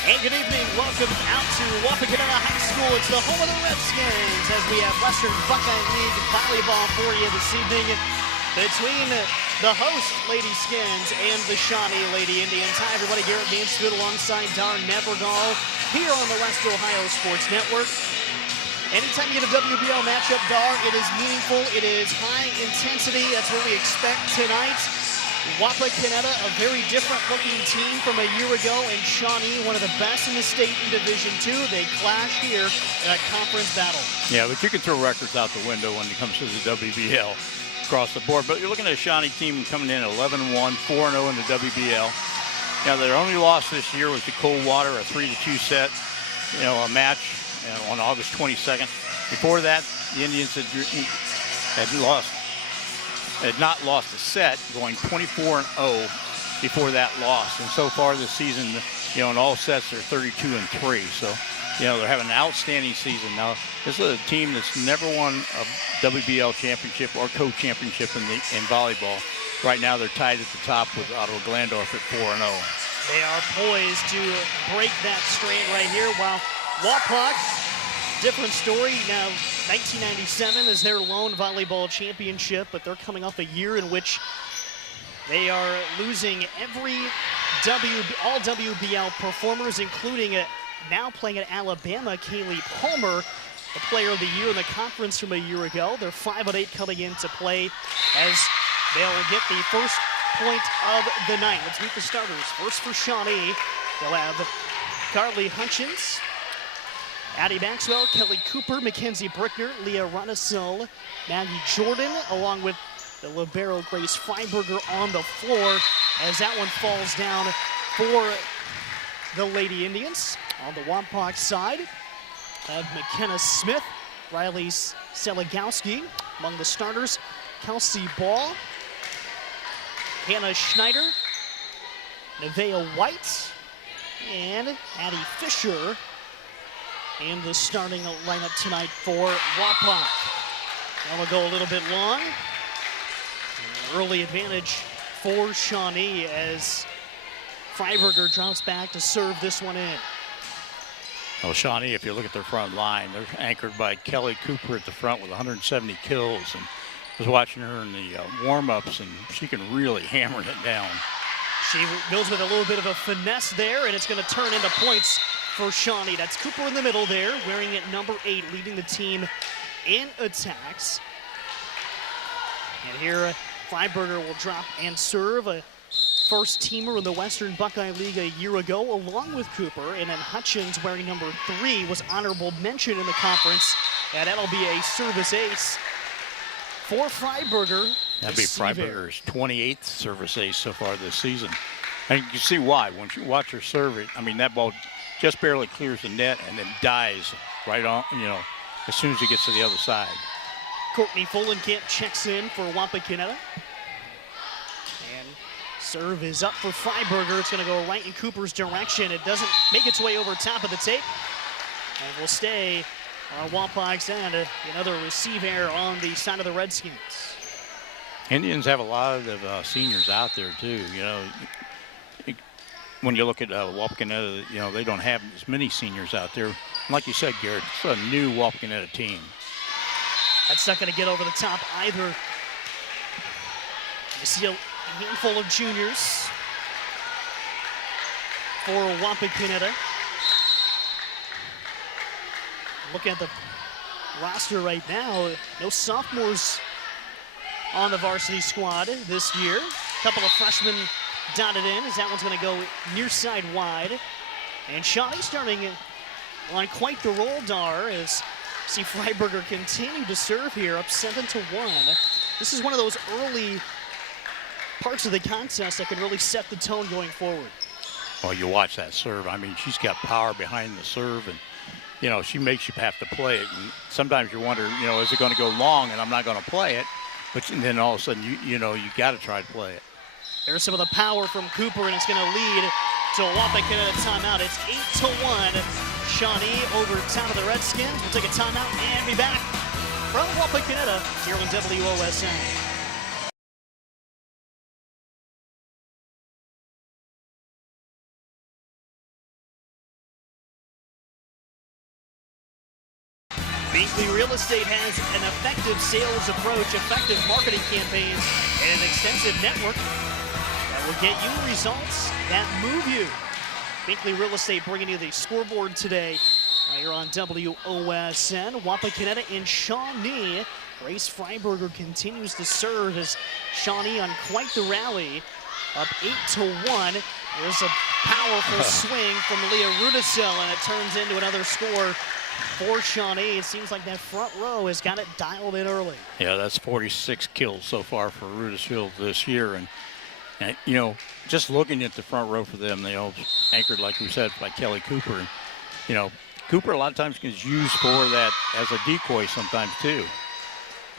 Hey, good evening. Welcome out to Wapakoneta High School. It's the home of the Redskins as we have Western Buckeye League volleyball for you this evening between the host, Lady Skins, and the Shawnee Lady Indians. Hi, everybody. Garrett Mansfield alongside Dar Nevergall here on the West Ohio Sports Network. Anytime you get a WBL matchup, Dar, it is meaningful. It is high intensity. That's what we expect tonight. Wapakoneta, a very different-looking team from a year ago, and Shawnee, one of the best in the state in Division II. They clash here in a conference battle. Yeah, but you can throw records out the window when it comes to the WBL across the board. But you're looking at a Shawnee team coming in at 11-1, 4-0 in the WBL. Now, their only loss this year was to Coldwater, a 3-2 set, a match on August 22nd. Before that, the Indians had not lost a set, going 24-0 before that loss. And so far this season, in all sets, they're 32-3. So, they're having an outstanding season. Now, this is a team that's never won a WBL championship or co-championship in volleyball. Right now, they're tied at the top with Ottawa Glandorf at 4-0. They are poised to break that strain right here, while Wapak, different story. Now, 1997 is their lone volleyball championship, but they're coming off a year in which they are losing all WBL performers, including now playing at Alabama, Kaylee Palmer, the player of the year in the conference from a year ago. They're 5-8 coming into play as they'll get the first point of the night. Let's meet the starters. First for Shawnee, they'll have Carly Hutchins, Addie Maxwell, Kelly Cooper, Mackenzie Brickner, Leah Runnisill, Maggie Jordan, along with the libero Grace Freiberger on the floor as that one falls down for the Lady Indians. On the Wapak side, have McKenna Smith, Riley Seligowski. Among the starters, Kelsey Ball, Hannah Schneider, Nevaeh White, and Addie Fisher in the starting lineup tonight for Wapak. Now we'll go a little bit long. Early advantage for Shawnee as Freiberger drops back to serve this one in. Well, Shawnee, if you look at their front line, they're anchored by Kelly Cooper at the front with 170 kills. And I was watching her in the warm-ups, and she can really hammer it down. She goes with a little bit of a finesse there, and it's going to turn into points for Shawnee. That's Cooper in the middle there, wearing it number 8, leading the team in attacks. And here, Freiberger will drop and serve, a first-teamer in the Western Buckeye League a year ago, along with Cooper. And then Hutchins, wearing number 3, was honorable mention in the conference, and that'll be a service ace for Freiberger. That'd be Freiberger's 28th service ace so far this season. And you can see why. When you watch her serve it, that ball just barely clears the net and then dies right on, as soon as it gets to the other side. Courtney Follenkamp checks in for Wapakoneta. And serve is up for Freiberger. It's going to go right in Cooper's direction. It doesn't make its way over top of the tape. And will stay on Wapak's end. Another receive error on the side of the Redskins. Indians have a lot of seniors out there too. When you look at Wapakoneta, they don't have as many seniors out there. Like you said, Garrett, it's a new Wapakoneta team. That's not going to get over the top either. You see a handful of juniors for Wapakoneta. Look at the roster right now. No sophomores on the varsity squad this year. A couple of freshmen dotted in as that one's going to go near side wide. And Shawnee starting on quite the roll, Dar, as see Freiberger continue to serve here, up 7-1. This is one of those early parts of the contest that can really set the tone going forward. Well, you watch that serve. She's got power behind the serve, and she makes you have to play it. And sometimes you wonder, is it going to go long and I'm not going to play it? But then all of a sudden, you got to try to play it. There's some of the power from Cooper, and it's going to lead to a Wapakoneta timeout. It's 8-1. Shawnee over top of the Redskins. We'll take a timeout and be back from Wapakoneta here on WOSN. Binkley Real Estate has an effective sales approach, effective marketing campaigns, and an extensive network that will get you results that move you. Binkley Real Estate bringing you the scoreboard today. Right here on WOSN. Wapakoneta and Shawnee. Grace Freiberger continues to serve as Shawnee on quite the rally. Up 8-1. There's a powerful swing from Leah Rudisill, and it turns into another score for Shawnee. It seems like that front row has got it dialed in early. Yeah, that's 46 kills so far for Rudisill this year. And, you know, just looking at the front row for them, they all anchored, like we said, by Kelly Cooper. And, you know, Cooper a lot of times gets used for that as a decoy sometimes too.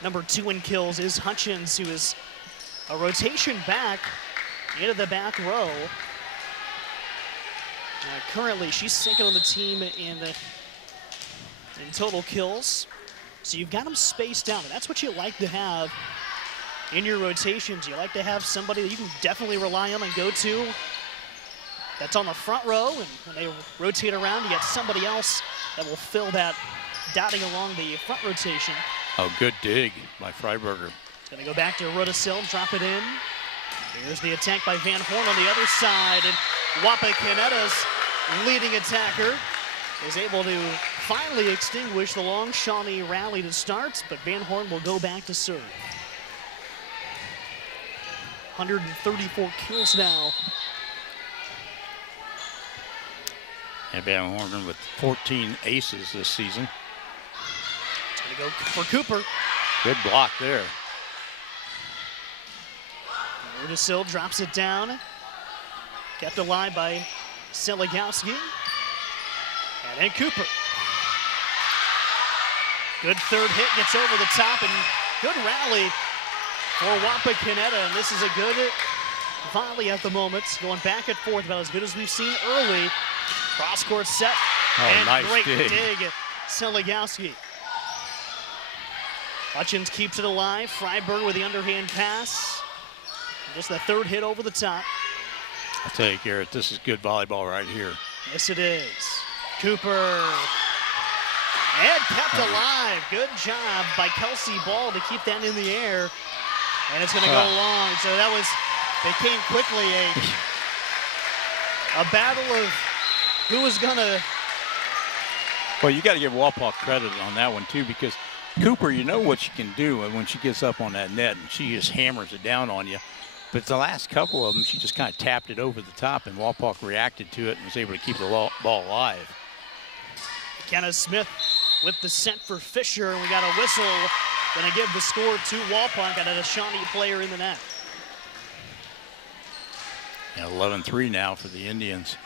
Number 2 in kills is Hutchins, who is a rotation back into the back row. Currently, she's second on the team in total kills. So you've got them spaced out. And that's what you like to have in your rotations. You like to have somebody that you can definitely rely on and go to. That's on the front row, and when they rotate around, you got somebody else that will fill that dotting along the front rotation. Oh, good dig by Freiberger. Gonna go back to Rudisill, drop it in. Here's the attack by Van Horn on the other side, and Wapakoneta's leading attacker is able to finally extinguish the long Shawnee rally to start, but Van Horn will go back to serve. 134 kills now. And Van Horn with 14 aces this season. It's going to go for Cooper. Good block there. Rudisill drops it down. Kept alive by Seligowski. And then Cooper. Good third hit, gets over the top, and good rally for Wapakoneta. And this is a good volley at the moment. Going back and forth, about as good as we've seen early. Cross-court set, and nice great dig. Seligowski. Hutchins keeps it alive. Freiberg with the underhand pass. Just the third hit over the top. I tell you, Garrett, this is good volleyball right here. Yes, it is. Cooper. And kept alive. Good job by Kelsey Ball to keep that in the air. And it's going to go long. So that became quickly a battle of who was going to. Well, you got to give Walpaw credit on that one, too, because Cooper, you know what she can do when she gets up on that net, and she just hammers it down on you. But the last couple of them, she just kind of tapped it over the top, and Walpaw reacted to it and was able to keep the ball alive. Kenna Smith with the set for Fisher, and we got a whistle. Going to give the score to Walpaw. Got a Shawnee player in the net. Yeah, 11-3 now for the Indians.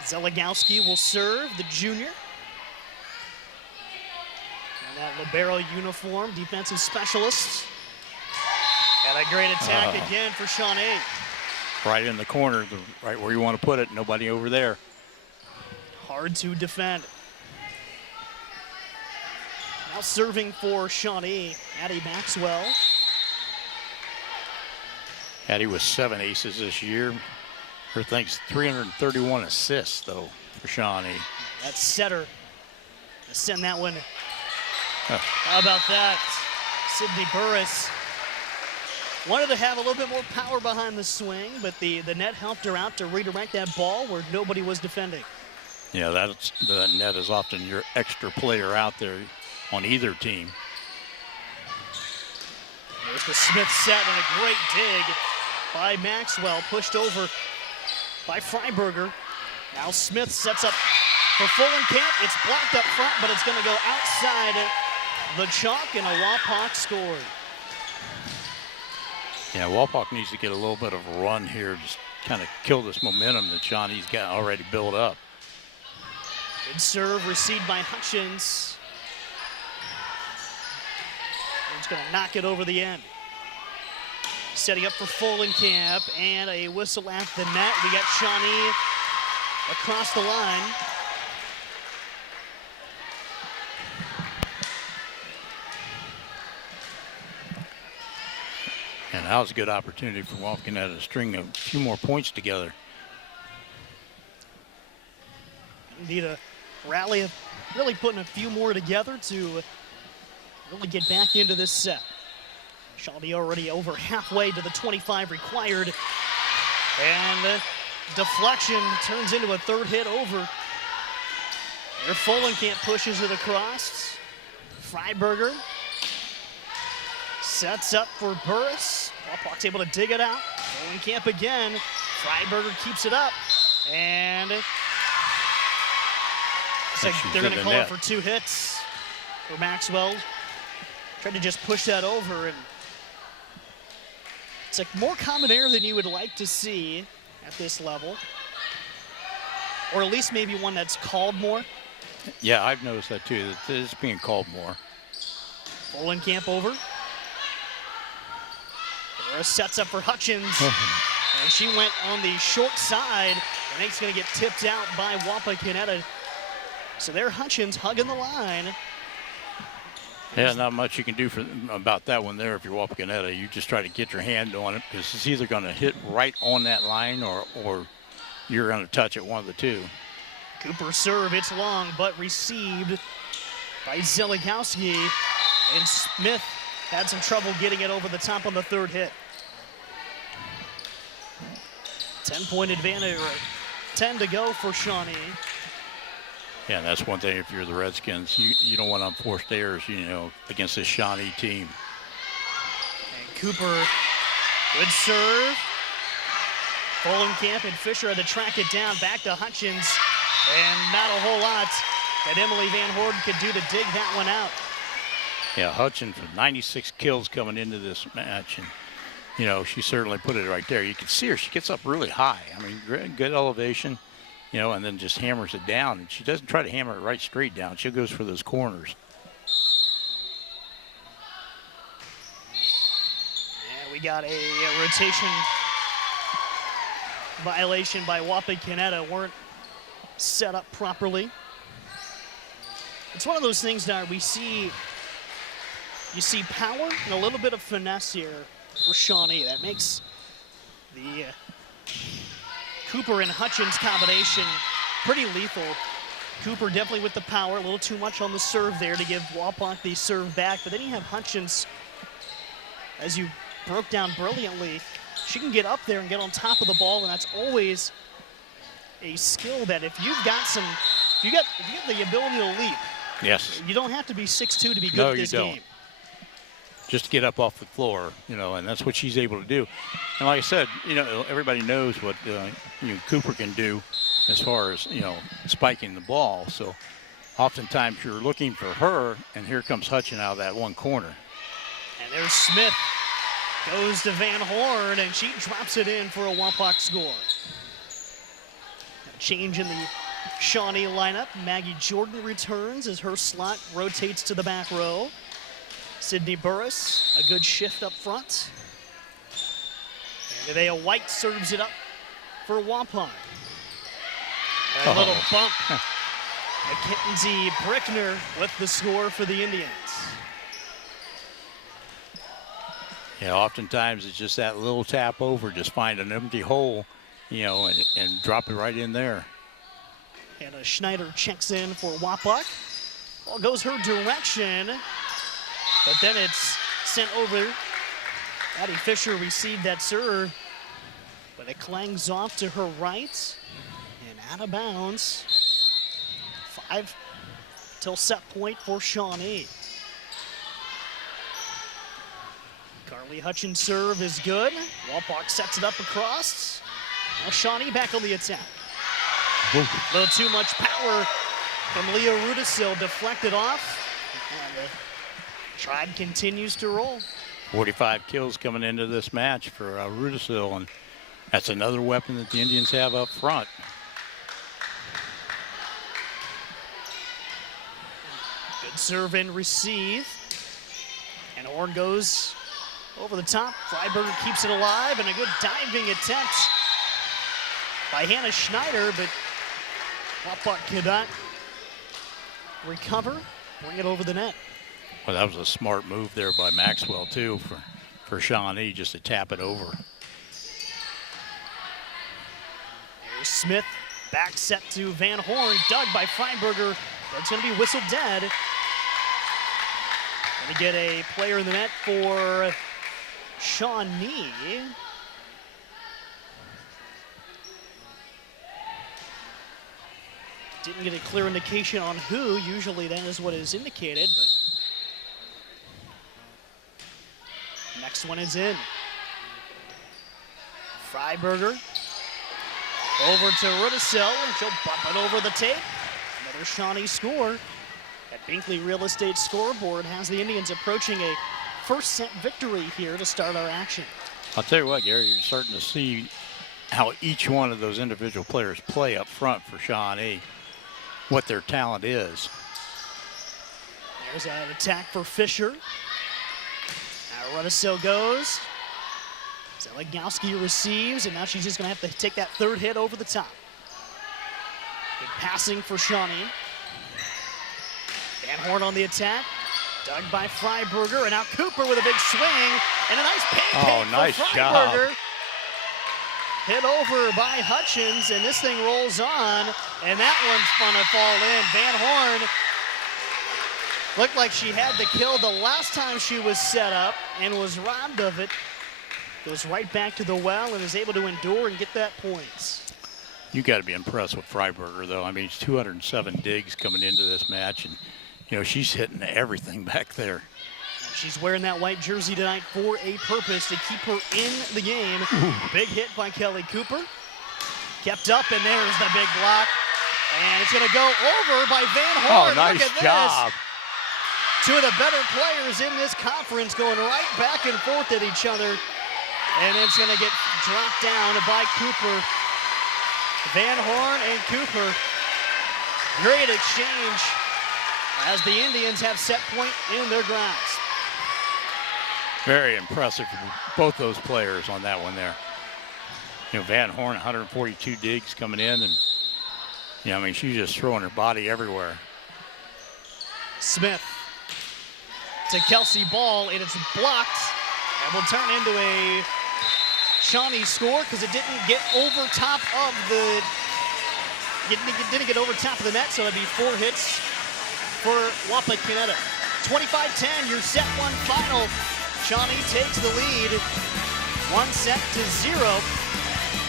Zeligowski will serve, the junior. And that libero uniform, defensive specialist. And a great attack again for Shawnee. Right in the corner, right where you want to put it. Nobody over there. Hard to defend. Now serving for Shawnee, Addie Maxwell. Addie with 7 aces this year. Her thanks 331 assists, though, for Shawnee. That's setter. Send that one. How about that? Sydney Burris wanted to have a little bit more power behind the swing, but the net helped her out to redirect that ball where nobody was defending. Yeah, that net is often your extra player out there on either team. There's the Smith set and a great dig by Maxwell, pushed over by Freiberger. Now Smith sets up for Fullenkamp. It's blocked up front, but it's going to go outside the chalk, and a Wapak scored. Yeah, Walpaw needs to get a little bit of a run here, just kind of kill this momentum that Shawnee's got already built up. Good serve received by Hutchins. He's going to knock it over the end. Setting up for Fullenkamp, and a whistle at the net. We got Shawnee across the line. And that was a good opportunity for Wapakoneta to string a few more points together. Need a rally really putting a few more together to really get back into this set. Shawnee already over halfway to the 25 required. And deflection turns into a third hit over. There, Folenkamp pushes it across. Freiberger sets up for Burris. Wapak able to dig it out. Folenkamp again. Freiberger keeps it up. And it's like they're going to call it for 2 hits for Maxwell. Tried to just push that over, and it's like more common error than you would like to see at this level. Or at least maybe one that's called more. Yeah, I've noticed that too, that it's being called more. Folenkamp over. Burris sets up for Hutchins. And she went on the short side. I think it's going to get tipped out by Wapakoneta. So there, Hutchins hugging the line. Yeah, not much you can do about that one there if you're Wapakoneta. You just try to get your hand on it because it's either going to hit right on that line or you're going to touch it, one of the two. Cooper serve, it's long, but received by Zeligowski. And Smith had some trouble getting it over the top on the third hit. 10-point advantage, 10 to go for Shawnee. Yeah, and that's one thing if you're the Redskins. You don't want unforced errors, against this Shawnee team. And Cooper, good serve. Folenkamp and Fisher had to track it down, back to Hutchins. And not a whole lot that Emily Van Horden could do to dig that one out. Yeah, Hutchins with 96 kills coming into this match. And, she certainly put it right there. You can see her. She gets up really high. I mean, good elevation, and then just hammers it down. And she doesn't try to hammer it right straight down. She goes for those corners. Yeah, we got a rotation violation by Wapakoneta. Weren't set up properly. It's one of those things that you see power and a little bit of finesse here for Shawnee. That makes the Cooper and Hutchins combination pretty lethal. Cooper definitely with the power, a little too much on the serve there to give Wapak the serve back, but then you have Hutchins, as you broke down brilliantly, she can get up there and get on top of the ball, and that's always a skill that if you got the ability to leap, yes, you don't have to be 6'2" to be good at this game. Just get up off the floor, and that's what she's able to do. And like I said, everybody knows what Cooper can do as far as, spiking the ball. So oftentimes you're looking for her, and here comes Hutchin out of that one corner. And there's Smith. Goes to Van Horn, and she drops it in for a Wapak score. A change in the Shawnee lineup. Maggie Jordan returns as her slot rotates to the back row. Sydney Burris, a good shift up front. And Nevaeh White serves it up for Wapak. A little bump. Mackenzie Brickner with the score for the Indians. Yeah, oftentimes it's just that little tap over, just find an empty hole, and drop it right in there. And Schneider checks in for Wapak. Ball goes her direction, but then it's sent over. Addie Fisher received that serve, but it clangs off to her right and out of bounds. 5 till set point for Shawnee. Carly Hutchins' serve is good. Wapak sets it up across. Now Shawnee back on the attack. A little too much power from Leah Rudisil, deflected off. And the Tribe continues to roll. 45 kills coming into this match for Rudisil, and that's another weapon that the Indians have up front. Good serve and receive. And Horn goes over the top. Freiberger keeps it alive, and a good diving attempt by Hannah Schneider, but Wapak cannot recover, bring it over the net. Well, that was a smart move there by Maxwell, too, for Shawnee, just to tap it over. There's Smith Back set to Van Horn, dug by Freiberger. That's going to be whistled dead. Going to get a player in the net for Shawnee. Didn't get a clear indication on who. Usually that is what is indicated. But next one is in. Freiberger over to Rudisill, and she'll bump it over the tape. Another Shawnee score. That Binkley Real Estate scoreboard has the Indians approaching a first set victory here to start our action. I'll tell you what, Gary, you're starting to see how each one of those individual players play up front for Shawnee, what their talent is. There's an attack for Fisher. Now Rudisill goes. Zelegowski receives, and now she's just going to have to take that third hit over the top. Good passing for Shawnee. Van Horn on the attack. Dug by Freiberger, and now Cooper with a big swing, and a nice pancake nice for job. Freiberger. Hit over by Hutchins, and this thing rolls on, and that one's gonna fall in. Van Horn looked like she had the kill the last time she was set up and was robbed of it. Goes right back to the well and is able to endure and get that points. You got to be impressed with Freiberger, though. I mean, it's 207 digs coming into this match, and you know she's hitting everything back there. She's wearing that white jersey tonight for a purpose, to keep her in the game. Big hit by Kelly Cooper. Kept up, and there's the big block. And it's going to go over by Van Horn. Oh, nice Look at job. This. Two of the better players in this conference going right back and forth at each other. And it's going to get dropped down by Cooper. Van Horn and Cooper. Great exchange as the Indians have set point in their grasp. Very impressive for both those players on that one there. You know, Van Horn, 142 digs coming in, and you know, I mean, she's just throwing her body everywhere. Smith to Kelsey Ball, and it's blocked, and will turn into a Shawnee score because it didn't get over top of the net, so it'd be 4 hits for Wapakoneta. 25-10, your set one final. Shawnee takes the lead, 1-0.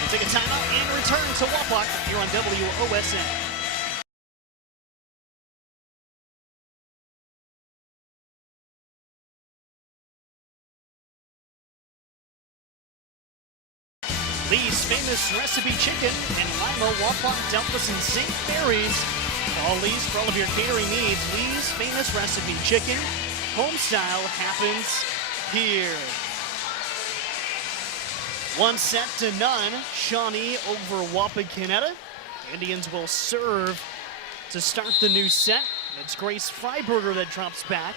We'll take a timeout and return to Wapak here on WOSN. Lee's Famous Recipe Chicken in Lima, Wapak, Delphus, and St. Mary's. Call Lee's for all of your catering needs. Lee's Famous Recipe Chicken. Home style happens here. 1-0. Shawnee over Wapakoneta. Indians will serve to start the new set. It's Grace Freiberger that drops back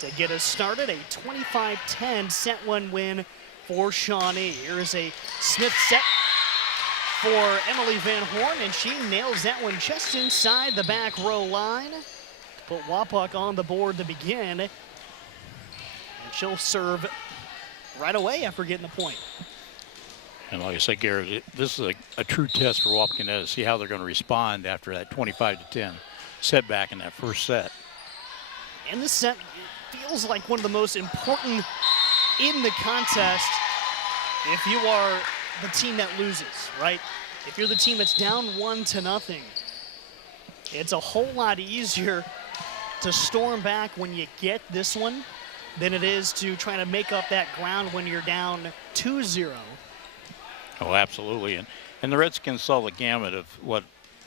to get us started. A 25-10 set one win for Shawnee. Here is a Smith set for Emily Van Horn, and she nails that one just inside the back row line. Put Wapak on the board to begin. And she'll serve right away after getting the point. And like I said, Garrett, this is a true test for Wapakoneta to see how they're going to respond after that 25-10 setback in that first set. And this set feels like one of the most important in the contest if you are the team that loses, right? If you're the team that's down 1-0, it's a whole lot easier to storm back when you get this one than it is to try to make up that ground when you're down 2-0. Oh, absolutely. And the Redskins saw the gamut of what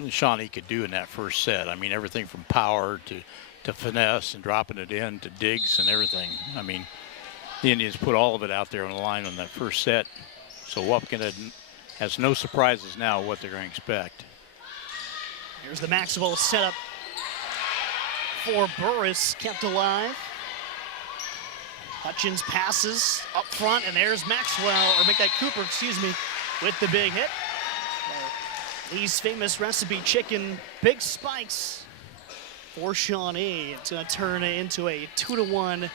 Shawnee could do in that first set. I mean, everything from power to finesse and dropping it in to digs and everything. I mean, the Indians put all of it out there on the line on that first set. So Wapakoneta has no surprises now what they're going to expect. Here's the Maxwell setup for Burris, kept alive. Hutchins passes up front, and there's Maxwell, or make that Cooper, excuse me, with the big hit. Lee's Famous Recipe Chicken, big spikes for Shawnee. It's going to turn into a 2-1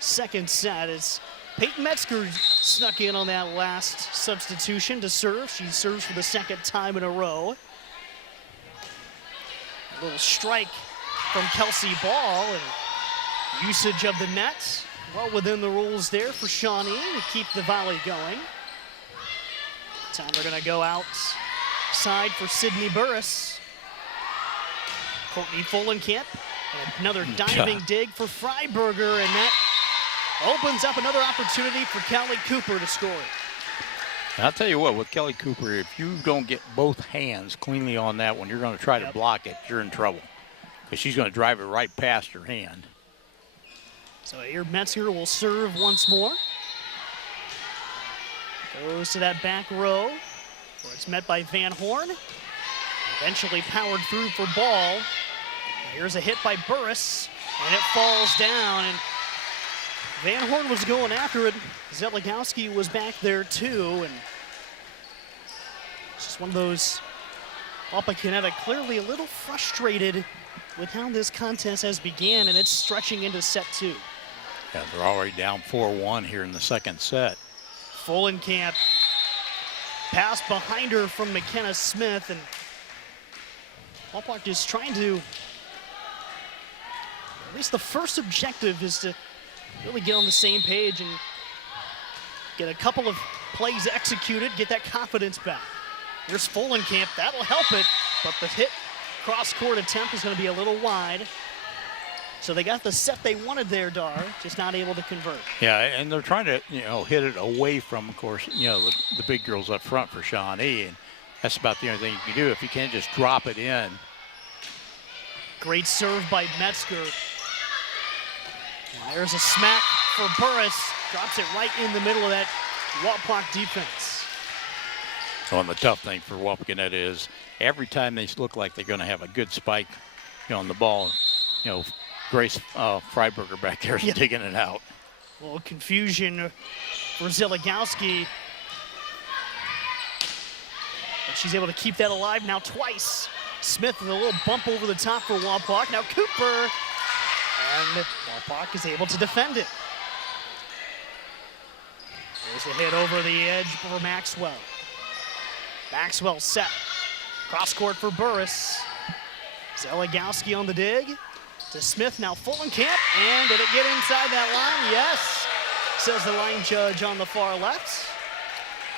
second set as Peyton Metzger snuck in on that last substitution to serve. She serves for the second time in a row. A little strike from Kelsey Ball, and usage of the net well within the rules there for Shawnee to keep the volley going. Time they're going to go outside for Sydney Burris. Courtney Folenkamp, and another diving dig for Freiberger, and that opens up another opportunity for Kelly Cooper to score. And I'll tell you what, with Kelly Cooper, if you don't get both hands cleanly on that one, you're going to try to block it, you're in trouble. Because she's going to drive it right past her hand. So here Metzger will serve once more. Goes to that back row, where it's met by Van Horn. Eventually powered through for Ball. Here's a hit by Burris, and it falls down. And Van Horn was going after it. Zeligowski was back there too, and it's just one of those. Wapakoneta clearly a little frustrated with how this contest has began, and it's stretching into set two. Yeah, they're already down 4-1 here in the second set. Folenkamp pass behind her from McKenna Smith, and Wapak is trying to, at least the first objective is to really get on the same page and get a couple of plays executed, get that confidence back. Here's Folenkamp, that'll help it, but the hit cross-court attempt is going to be a little wide. So they got the set they wanted there, Dar, just not able to convert. Yeah, and they're trying to, hit it away from, of course, the big girls up front for Shawnee, and that's about the only thing you can do if you can't just drop it in. Great serve by Metzger. And there's a smack for Burris, drops it right in the middle of that Wapak defense. So, and the tough thing for Wapakoneta is every time they look like they're going to have a good spike, on the ball, Grace Freiberger back there is digging it out. A little confusion for Zeligowski. But she's able to keep that alive now twice. Smith with a little bump over the top for Wapak. Now Cooper, and Wapak is able to defend it. There's a hit over the edge for Maxwell. Maxwell set. Cross court for Burris. Zeligowski on the dig. To Smith, now Folenkamp, and did it get inside that line? Yes, says the line judge on the far left.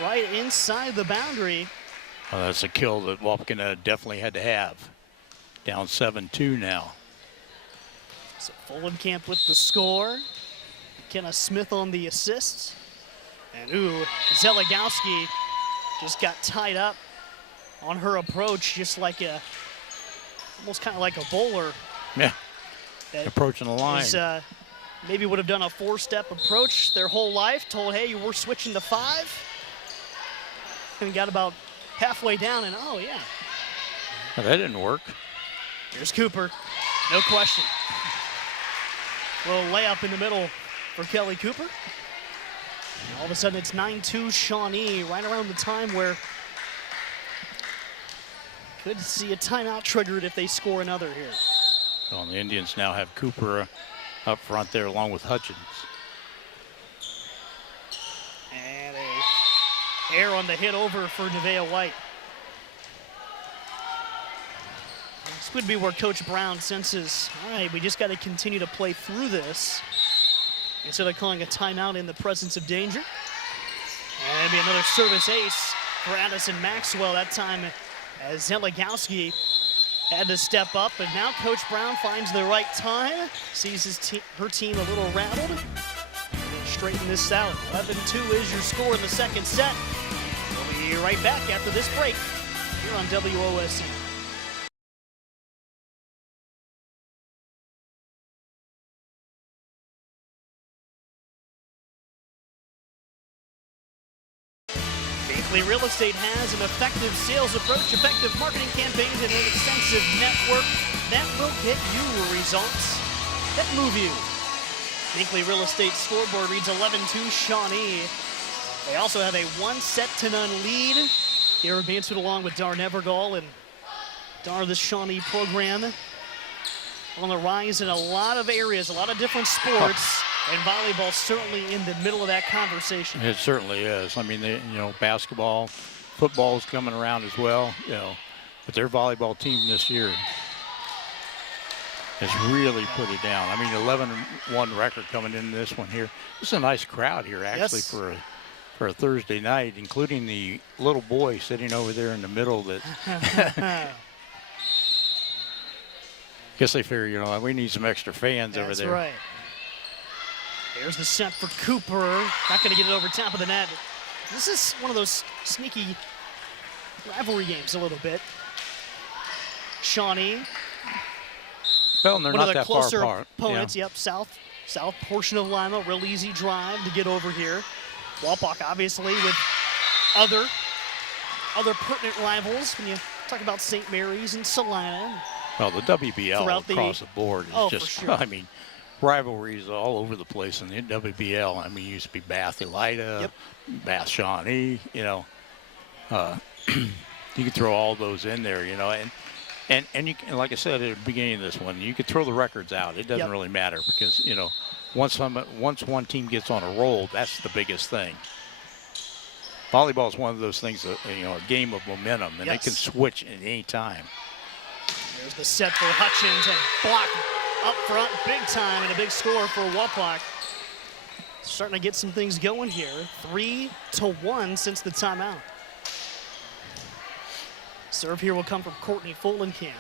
Right inside the boundary. Well, that's a kill that Wapakoneta definitely had to have. Down 7-2 now. So Folenkamp with the score. McKenna Smith on the assist. And Zeligowski just got tied up on her approach, just like almost kind of like a bowler. Yeah. Approaching the line. Maybe would have done a four-step approach their whole life, told, hey, we're switching to 5. And got about halfway down, and oh, yeah. Well, that didn't work. Here's Cooper, no question. Little layup in the middle for Kelly Cooper. And all of a sudden, it's 9-2 Shawnee, right around the time where could see a timeout triggered if they score another here. Well, the Indians now have Cooper up front there along with Hutchins. And a air on the hit over for Nevaeh White. This would be where Coach Brown senses, all right, we just got to continue to play through this instead of calling a timeout in the presence of danger. And maybe another service ace for Addison Maxwell, that time as Zeligowski had to step up, and now Coach Brown finds the right time, sees her team a little rattled, straighten this out. 11-2 is your score in the second set. We'll be right back after this break here on WOSN. Real Estate has an effective sales approach, effective marketing campaigns, and an extensive network that will get you results that move you. Binkley Real Estate scoreboard reads 11-2 Shawnee. They also have a 1-0 lead. Garrett Mansfield along with Dar Nevergall, and Dar, the Shawnee program on the rise in a lot of areas, a lot of different sports. And volleyball certainly in the middle of that conversation. It certainly is. I mean, basketball, football is coming around as well, but their volleyball team this year. has really put it down. I mean, 11-1 record coming into this one here. This is a nice crowd here, actually, Yes. for a Thursday night, including the little boy sitting over there in the middle that guess they figure, you know, we need some extra fans over there. That's right. There's the set for Cooper. Not going to get it over top of the net. This is one of those sneaky rivalry games a little bit. Shawnee, Well, and they're one of not the that far closer apart. opponents. Yeah. Yep, south portion of Lima. Real easy drive to get over here. Wapak, obviously, with other pertinent rivals when you talk about St. Mary's and Salina. Well, the WBL Throughout across the board is just, for sure. I mean, rivalries all over the place in the WBL. I mean, it used to be Bath Elida, Yep. Bath Shawnee, you know. You could throw all those in there, you know, and you can, like I said at the beginning of this one, you could throw the records out. It doesn't Yep. really matter because, you know, once one team gets on a roll, that's the biggest thing. Volleyball is one of those things that, you know, a game of momentum, and Yes. it can switch at any time. There's the set for Hutchins and block up front, big time, and a big score for Wapak. Starting to get some things going here. 3-1 since the timeout. Serve here will come from Courtney Folenkamp.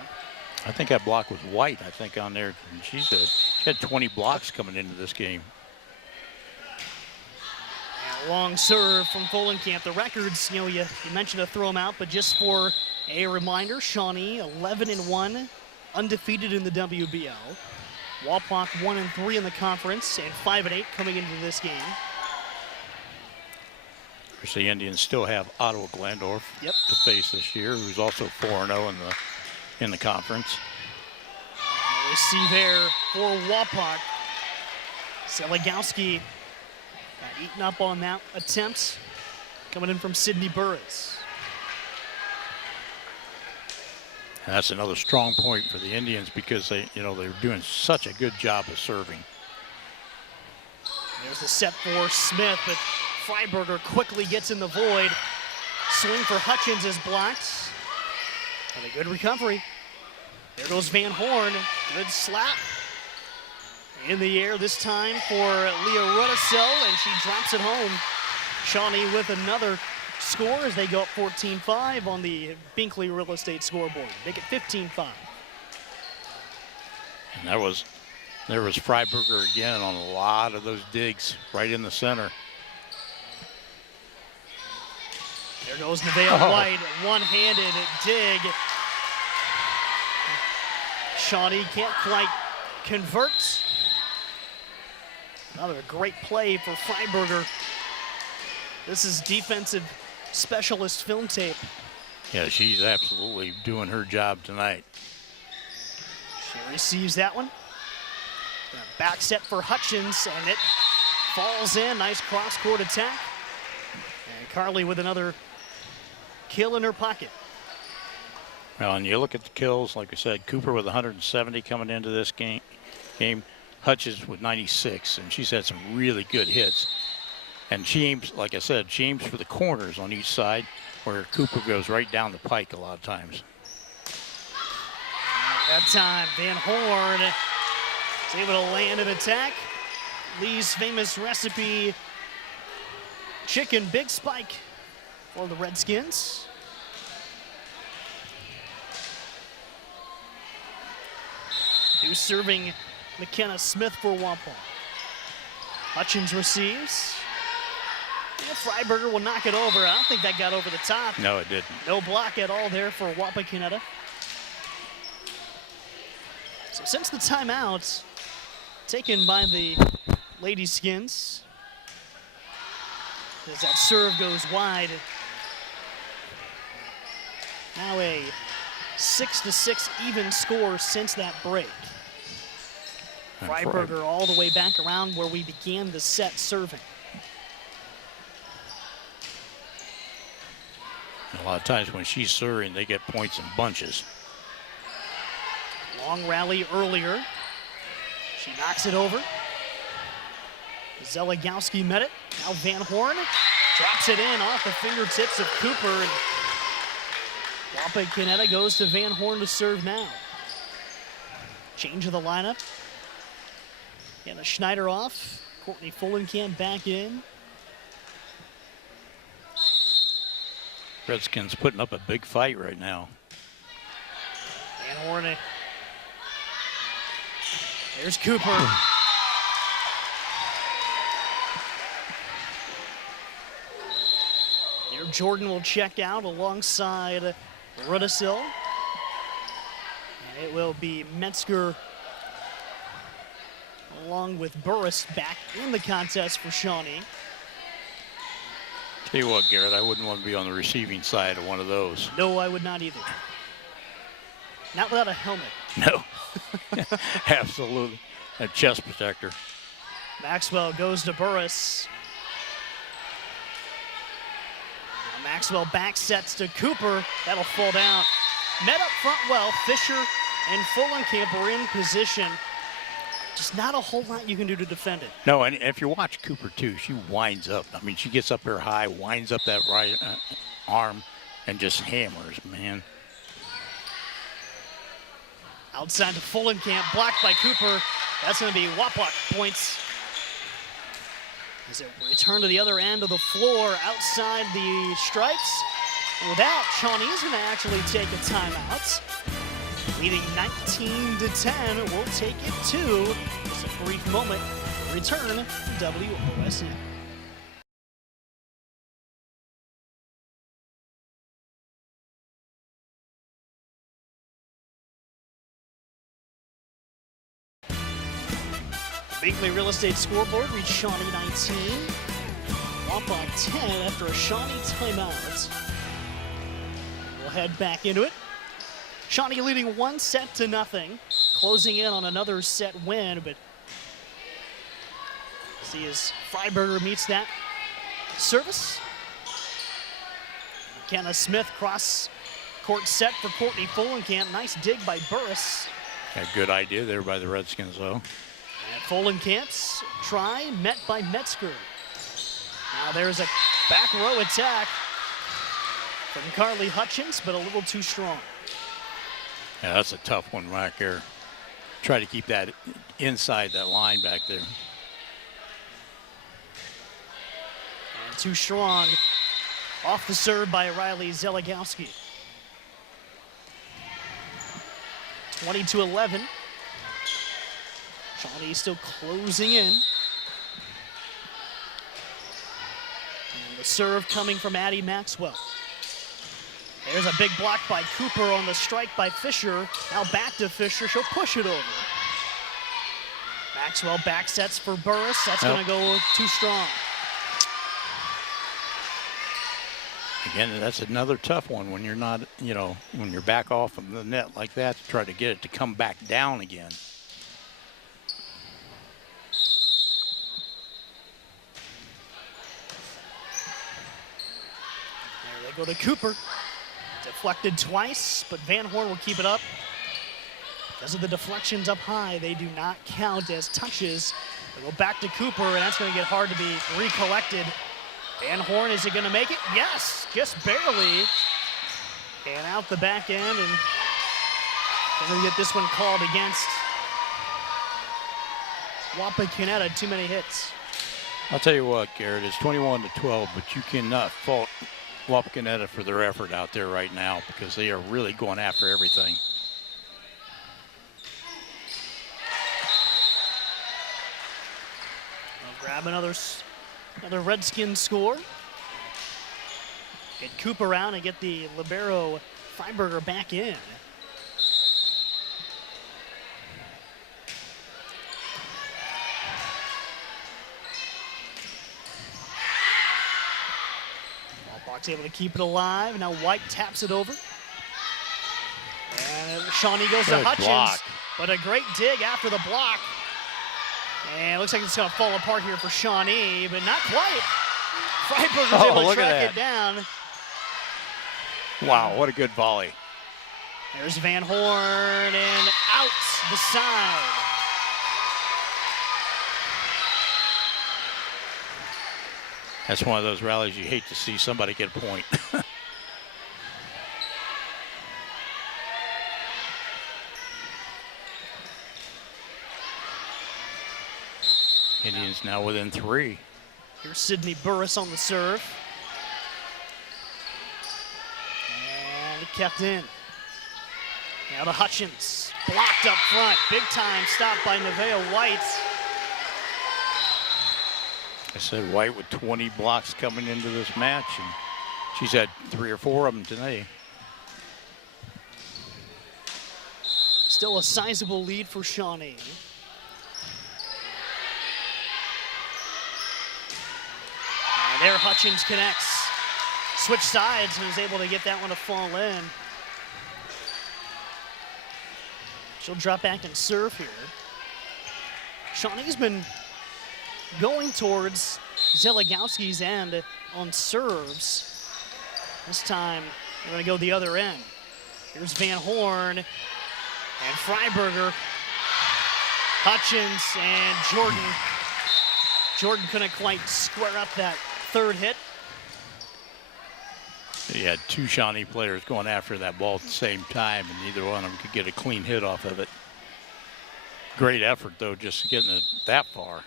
I think that block was White, I think, on there. And she had 20 blocks coming into this game. And a long serve from Folenkamp. The records, you know, you mentioned to throw them out, but just for a reminder, Shawnee 11-1, undefeated in the WBL. Wapak 1-3 in the conference and 5-8 coming into this game. Of course, the Indians still have Ottawa Glandorf Yep. to face this year, who's also 4-0 in the conference. Receive there for Wapak. Seligowski got eaten up on that attempt. Coming in from Sydney Burris. And that's another strong point for the Indians because they're doing such a good job of serving. There's the set for Smith, but Freiberger quickly gets in the void. Swing for Hutchins is blocked. And a good recovery. There goes Van Horn. Good slap. In the air this time for Leah Rudisell, and she drops it home. Shawnee with another score as they go up 14-5 on the Binkley Real Estate scoreboard. Make it 15-5. And there was Freiberger again on a lot of those digs right in the center. There goes Nevaeh White, one-handed dig. Shawnee can't quite convert. Another great play for Freiberger. This is defensive specialist film tape. Yeah, she's absolutely doing her job tonight. She receives that one. Back set for Hutchins, and it falls in. Nice cross-court attack. And Carly with another kill in her pocket. Well, and you look at the kills, like I said, Cooper with 170 coming into this game. Hutchins with 96, and she's had some really good hits. And she aims, like I said, she aims for the corners on each side, where Cooper goes right down the pike a lot of times. That time, Van Horn is able to land an attack. Lee's famous recipe, chicken big spike for the Redskins. New serving McKenna Smith for Wapak. Hutchins receives. And Freiberger will knock it over. I don't think that got over the top. No, it didn't. No block at all there for Wapakoneta. So since the timeout taken by the Lady Skins, as that serve goes wide, now a 6-6 even score since that break. Freiberger all the way back around where we began the set serving. A lot of times when she's serving, they get points in bunches. Long rally earlier. She knocks it over. Zeligowski met it. Now Van Horn drops it in off the fingertips of Cooper. And Wapakoneta goes to Van Horn to serve now. Change of the lineup. Anna Schneider off. Courtney Fullenkamp back in. Redskins putting up a big fight right now. Van Horn. There's Cooper. Here Jordan will check out alongside Rudisil. And it will be Metzger along with Burris back in the contest for Shawnee. Tell you what, Garrett, I wouldn't want to be on the receiving side of one of those. No, I would not either. Not without a helmet. No, absolutely. A chest protector. Maxwell goes to Burris. Now Maxwell back sets to Cooper. That'll fall down. Met up front well. Fisher and Fullenkamp are in position. Just not a whole lot you can do to defend it. No, and if you watch Cooper too, she winds up. I mean, she gets up there high, winds up that right arm, and just hammers, man. Outside to Fullenkamp, blocked by Cooper. That's going to be Wapak points. As it return to the other end of the floor outside the stripes. And with that, Shawnee's going to actually take a timeout. Leading 19-10, we'll take it to just a brief moment. Return to WOSN. Binkley Real Estate scoreboard reached Shawnee 19. Wapak 10 after a Shawnee timeout. We'll head back into it. Shawnee leading 1-0. Closing in on another set win, but see as Freiberger meets that service. McKenna Smith cross court set for Courtney Fullenkamp. Nice dig by Burris. A good idea there by the Redskins, though. And Fullenkamp's try met by Metzger. Now there's a back row attack from Carly Hutchins, but a little too strong. Yeah, that's a tough one back there. Try to keep that inside that line back there. And too strong. Off the serve by Riley Zeligowski. 20-11. Shawnee still closing in. And the serve coming from Addie Maxwell. There's a big block by Cooper on the strike by Fisher. Now back to Fisher. She'll push it over. Maxwell back sets for Burris. That's going to go too strong. Again, that's another tough one when you're not, you know, when you're back off of the net like that to try to get it to come back down again. There they go to Cooper. Deflected twice, but Van Horn will keep it up. Because of the deflections up high, they do not count as touches. They go back to Cooper, and that's going to get hard to be recollected. Van Horn, is it going to make it? Yes, just barely. And out the back end, and they're going to get this one called against Wapakoneta. Too many hits. I'll tell you what, Garrett, it's 21-12, but you cannot fault Wapakoneta for their effort out there right now because they are really going after everything. They'll grab another Redskin score. Get Cooper out and get the libero Freiberger back in. Ballpark's able to keep it alive. Now White taps it over. And Shawnee goes to Hutchins. Block. But a great dig after the block. And it looks like it's going to fall apart here for Shawnee, but not quite. Freiberger's able to track it down. Wow, what a good volley. There's Van Horn and out the side. That's one of those rallies you hate to see somebody get a point. Indians now within 3. Here's Sydney Burris on the serve. And kept in. Now to Hutchins. Blocked up front. Big time stop by Nevaeh White. I said White with 20 blocks coming into this match, and she's had 3 or 4 of them today. Still a sizable lead for Shawnee. And there Hutchins connects. Switch sides and is able to get that one to fall in. She'll drop back and serve here. Shawnee's been going towards Zeligowski's end on serves. This time, they're going to go the other end. Here's Van Horn and Freiberger. Hutchins and Jordan. Jordan couldn't quite square up that third hit. You had 2 Shawnee players going after that ball at the same time, and neither one of them could get a clean hit off of it. Great effort, though, just getting it that far.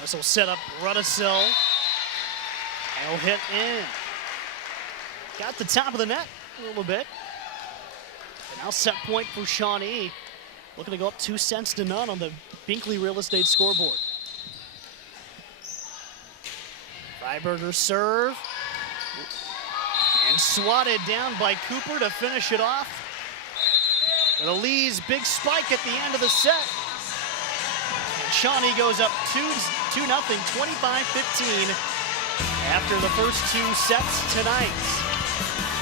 This will set up Rudisil. That'll hit in. Got the top of the net a little bit. And now set point for Shawnee. Looking to go up 2-0 on the Binkley Real Estate scoreboard. Freiberger serve. And swatted down by Cooper to finish it off. But Lee's big spike at the end of the set. And Shawnee goes up 2-0, 25-15 after the first 2 sets tonight.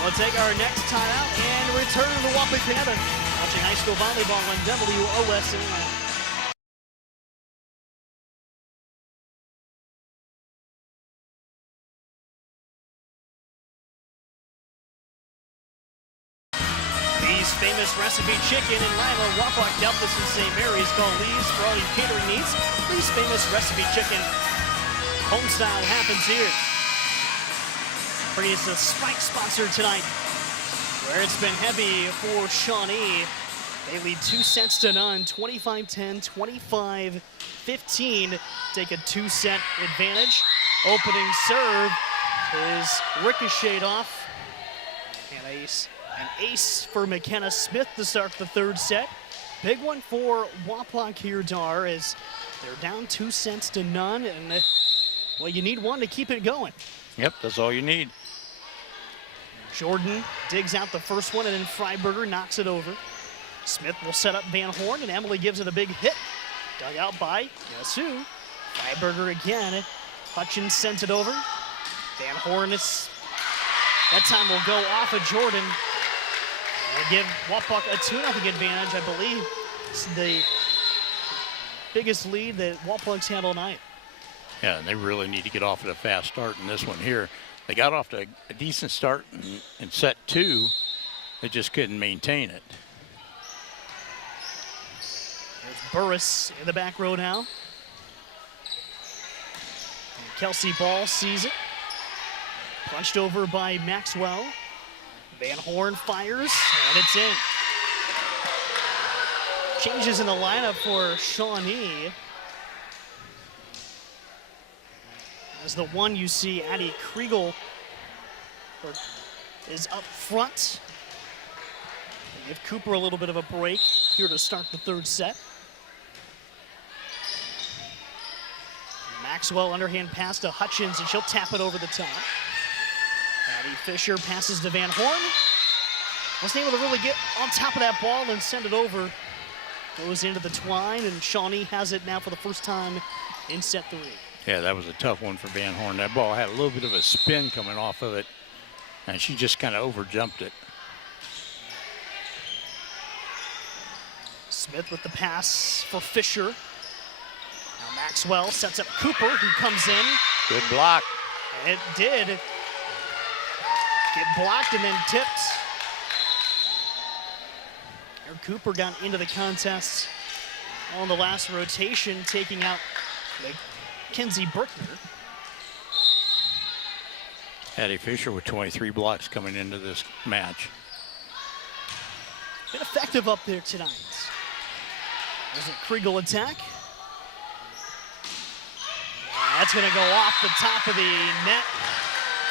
We'll take our next timeout and return to the Wapak Panther. Watching high school volleyball on WOSN. Lee's Famous Recipe Chicken in Lima, Wapak, Delphus, and St. Mary's. Call Lee's for all your catering needs. Lee's Famous Recipe Chicken. Homestyle happens here. Bringing us a spike sponsor tonight, where it's been heavy for Shawnee. They lead 2-0, 25-10, 25-15. Take a 2-set advantage. Opening serve is ricocheted off. And an ace for McKenna Smith to start the third set. Big one for Wapak here, Dar, as they're down 2-0, and well, you need one to keep it going. Yep, that's all you need. Jordan digs out the first one, and then Freiberger knocks it over. Smith will set up Van Horn, and Emily gives it a big hit. Dug out by Yasu. Freiberger again. Hutchins sends it over. Van Horn is, that time will go off of Jordan. And give Wapak a 2-0 advantage, I believe. It's the biggest lead that Wapak's had all night. Yeah, and they really need to get off at a fast start in this one here. They got off to a decent start in set 2. They just couldn't maintain it. There's Burris in the back row now. And Kelsey Ball sees it. Punched over by Maxwell. Van Horn fires, and it's in. Changes in the lineup for Shawnee. As the one you see, Addie Kriegel is up front. Give Cooper a little bit of a break here to start the third set. Maxwell underhand pass to Hutchins, and she'll tap it over the top. Addie Fisher passes to Van Horn. Wasn't able to really get on top of that ball and send it over. Goes into the twine, and Shawnee has it now for the first time in set 3. Yeah, that was a tough one for Van Horn. That ball had a little bit of a spin coming off of it, and she just kind of overjumped it. Smith with the pass for Fisher. Now Maxwell sets up Cooper, who comes in. Good block. It did get blocked and then tipped. Eric Cooper got into the contest on the last rotation, taking out Kenzie Brickner. Addie Fisher with 23 blocks coming into this match. Been effective up there tonight. There's a Kriegel attack. That's going to go off the top of the net.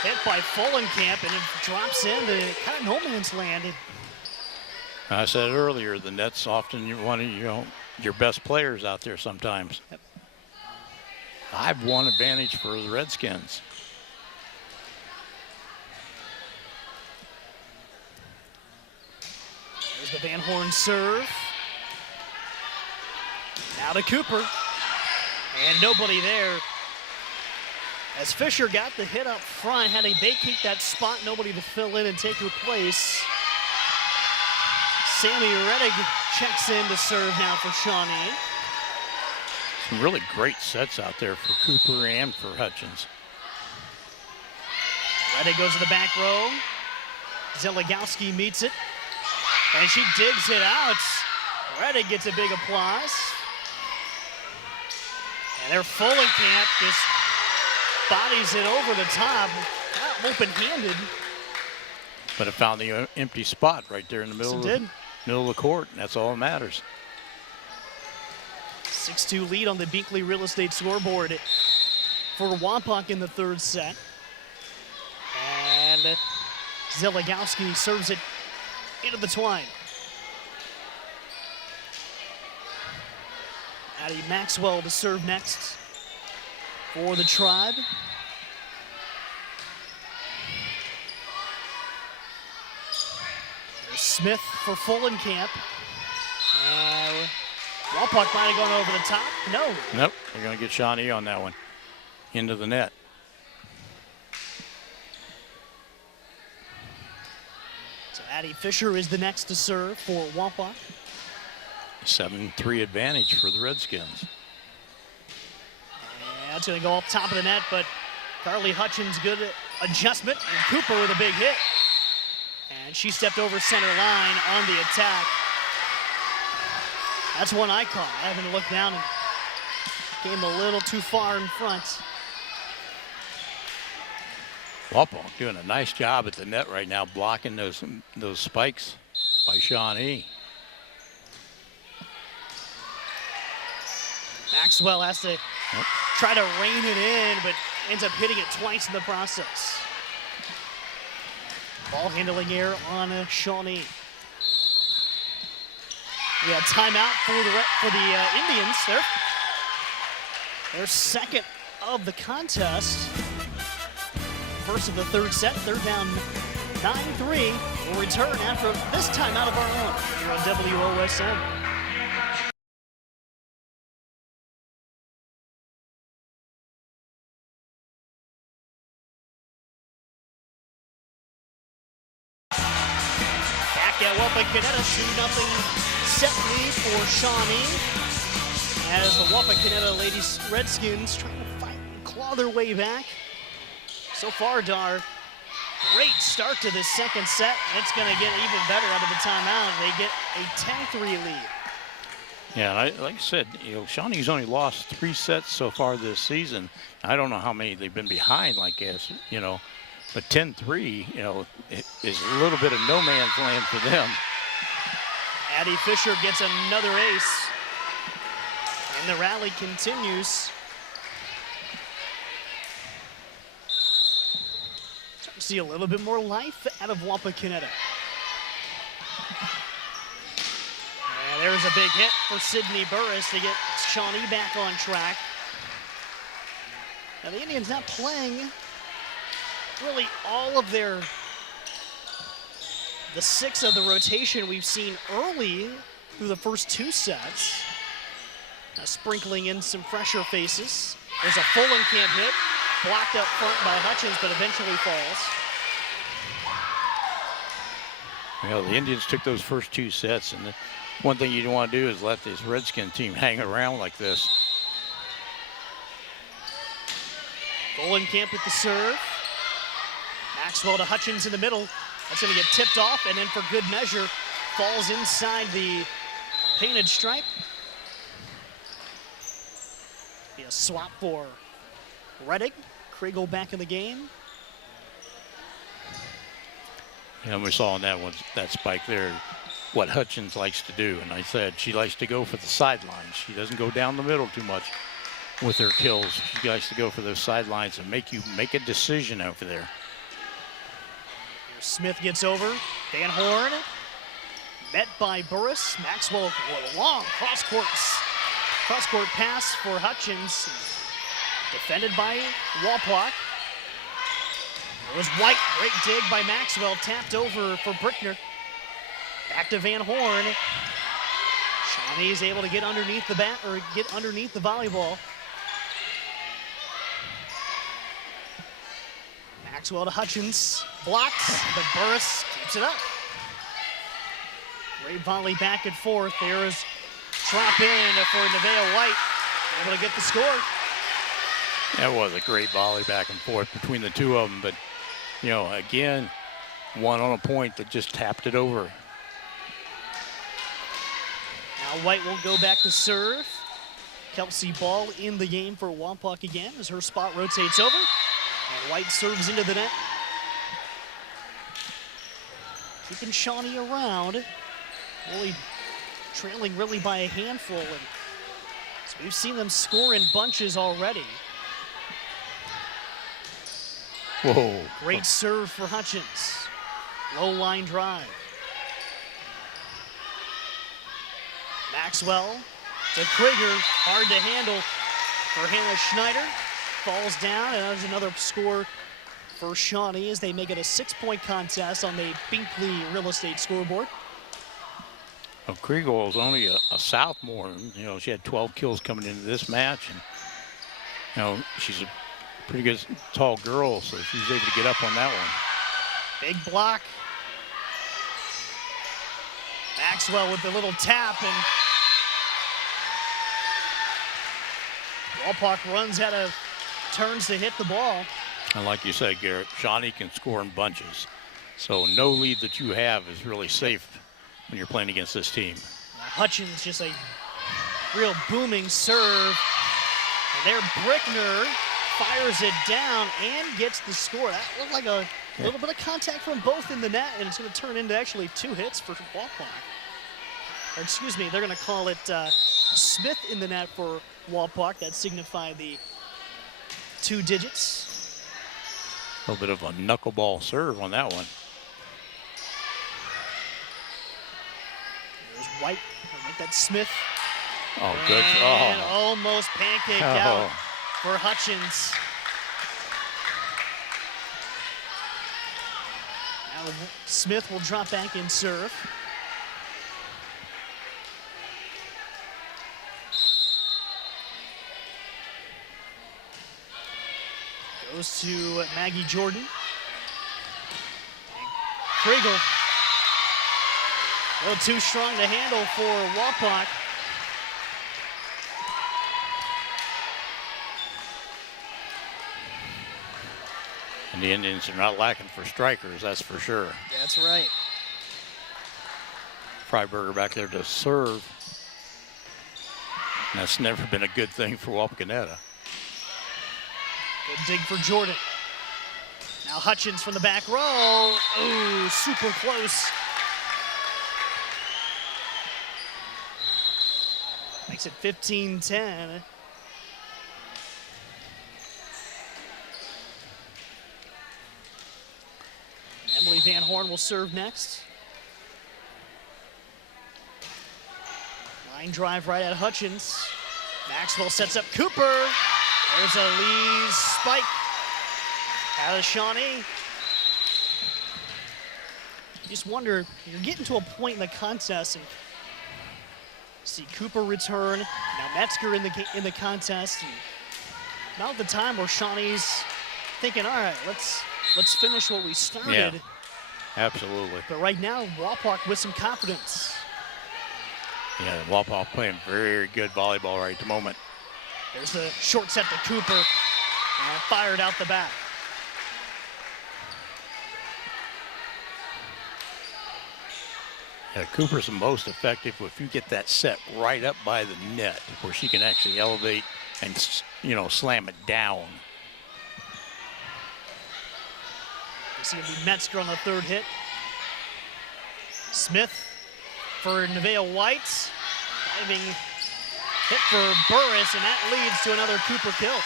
Hit by Follenkamp, and it drops into kind of no man's land. I said earlier, the net's often one of your best players out there sometimes. Yep. 5-1 advantage for the Redskins. There's the Van Horn serve. Now to Cooper. And nobody there. As Fisher got the hit up front, had to vacate that spot, nobody to fill in and take her place. Sammy Rettig checks in to serve now for Shawnee. Some really great sets out there for Cooper and for Hutchins. Rettig goes to the back row. Zeligowski meets it. And she digs it out. Rettig gets a big applause. And they're Follenkamp just bodies it over the top, open-handed. But it found the empty spot right there in the middle, middle of the court, and that's all that matters. 6-2 lead on the Binkley Real Estate scoreboard for Wapak in the third set. And Zeligowski serves it into the twine. Addie Maxwell to serve next for the Tribe. There's Smith for Follenkamp. Wapak might have gone over the top. No. Nope, they're going to get Shawnee on that one. Into the net. So Addie Fisher is the next to serve for Wapak. 7-3 advantage for the Redskins. And it's going to go off top of the net, but Carly Hutchins, good adjustment, and Cooper with a big hit. And she stepped over center line on the attack. That's one I caught. I haven't looked down and came a little too far in front. Wapak doing a nice job at the net right now, blocking those spikes by Shawnee. Maxwell has to try to rein it in, but ends up hitting it twice in the process. Ball handling error on Shawnee. We got timeout for the Indians. Their second of the contest. First of the third set. They're down 9-3. We'll return after this timeout of our own here on WOSN. Back at Wapakoneta, 2-0 set lead for Shawnee. As the Wapakoneta Ladies Redskins trying to fight and claw their way back. So far, Dar, great start to this second set. It's going to get even better out of the timeout. They get a 10-3 lead. Yeah, and like I said, Shawnee's only lost 3 sets so far this season. I don't know how many they've been behind like this, but 10-3, it is a little bit of no man's land for them. Addie Fisher gets another ace, and the rally continues. See a little bit more life out of Wapakoneta. And there's a big hit for Sydney Burris to get Shawnee back on track. Now the Indians not playing really all of the 6 of the rotation we've seen early through the first 2 sets. Now sprinkling in some fresher faces. There's a Follenkamp hit. Blocked up front by Hutchins, but eventually falls. The Indians took those first 2 sets, and the one thing you don't want to do is let this Redskin team hang around like this. Follenkamp with the serve. Maxwell to Hutchins in the middle. That's going to get tipped off, and then for good measure, falls inside the painted stripe. Be a swap for Rettig. Kriegel back in the game. And we saw on that one, that spike there, what Hutchins likes to do. And I said she likes to go for the sidelines. She doesn't go down the middle too much with her kills. She likes to go for those sidelines and make you make a decision over there. Smith gets over. Van Horn met by Burris. Maxwell with a long cross-court pass for Hutchins. Defended by Walpock. It was White. Great dig by Maxwell. Tapped over for Brickner. Back to Van Horn. Shawnee is able to get underneath the bat or get underneath the volleyball. Maxwell to Hutchins. Blocked, but Burris keeps it up. Great volley back and forth. There is drop in for Nevaeh White. Able to get the score. That was a great volley back and forth between the two of them, but you know, again, one on a point that just tapped it over. Now White will go back to serve. Kelsey Ball in the game for Wampauck again as her spot rotates over. And White serves into the net. Keeping Shawnee around. Only trailing really by a handful. And so we've seen them score in bunches already. Whoa. Great serve for Hutchins. Low line drive. Maxwell to Krieger. Hard to handle for Hannah Schneider. Falls down, and there's another score for Shawnee as they make it a 6-point contest on the Binkley Real Estate scoreboard. Well, Krieger was only a sophomore, and you know, she had 12 kills coming into this match, and you know, she's a pretty good tall girl, so she was able to get up on that one. Big block. Maxwell with the little tap, and Walpock runs out of turns to hit the ball. And like you said, Garrett, Shawnee can score in bunches. So no lead that you have is really safe when you're playing against this team. Hutchins just a real booming serve. And there Brickner fires it down and gets the score. That looked like a little bit of contact from both in the net, and it's going to turn into actually 2 hits for Walpock. Or excuse me, they're going to call it Smith in the net for Walpock. That signified the 2 digits. A little bit of a knuckleball serve on that one. There's White. I'll make that Smith. Oh, good. And Oh, almost pancaked out for Hutchins. Now Smith will drop back in serve. Goes to Maggie Jordan. Kriegel. A little too strong to handle for Walpock. And the Indians are not lacking for strikers, that's for sure. That's right. Freiberger back there to serve. And that's never been a good thing for Wapakoneta. Good dig for Jordan. Now Hutchins from the back row. Ooh, super close. Makes it 15-10. Emily Van Horn will serve next. Line drive right at Hutchins. Maxwell sets up Cooper. There's a Lee's spike out of Shawnee. You just wonder, you're getting to a point in the contest and see Cooper return. Now Metzger in the contest. And now at the time where Shawnee's thinking, all right, let's finish what we started. Yeah, absolutely. But right now, Walpock with some confidence. Yeah, Walpock playing very good volleyball right at the moment. There's the short set to Cooper, and fired out the back. Yeah, Cooper's the most effective if you get that set right up by the net where she can actually elevate and, you know, slam it down. You see it'll be Metzger on the third hit. Smith for Nevaeh White. Diving hit for Burris, and that leads to another Cooper kill.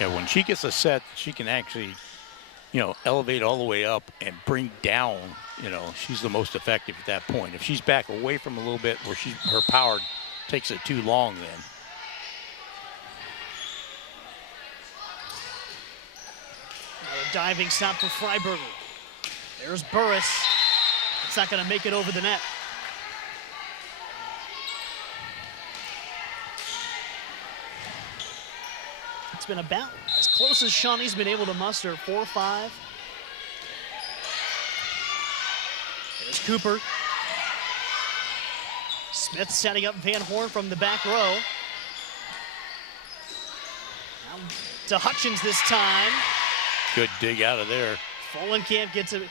Yeah, when she gets a set, she can actually, elevate all the way up and bring down. She's the most effective at that point. If she's back away from a little bit where her power takes it too long then. Another diving stop for Freiberger. There's Burris. It's not going to make it over the net. It's been about as close as Shawnee's been able to muster, 4-5. There's Cooper. Smith setting up Van Horn from the back row. Now to Hutchins this time. Good dig out of there. Follenkamp gets a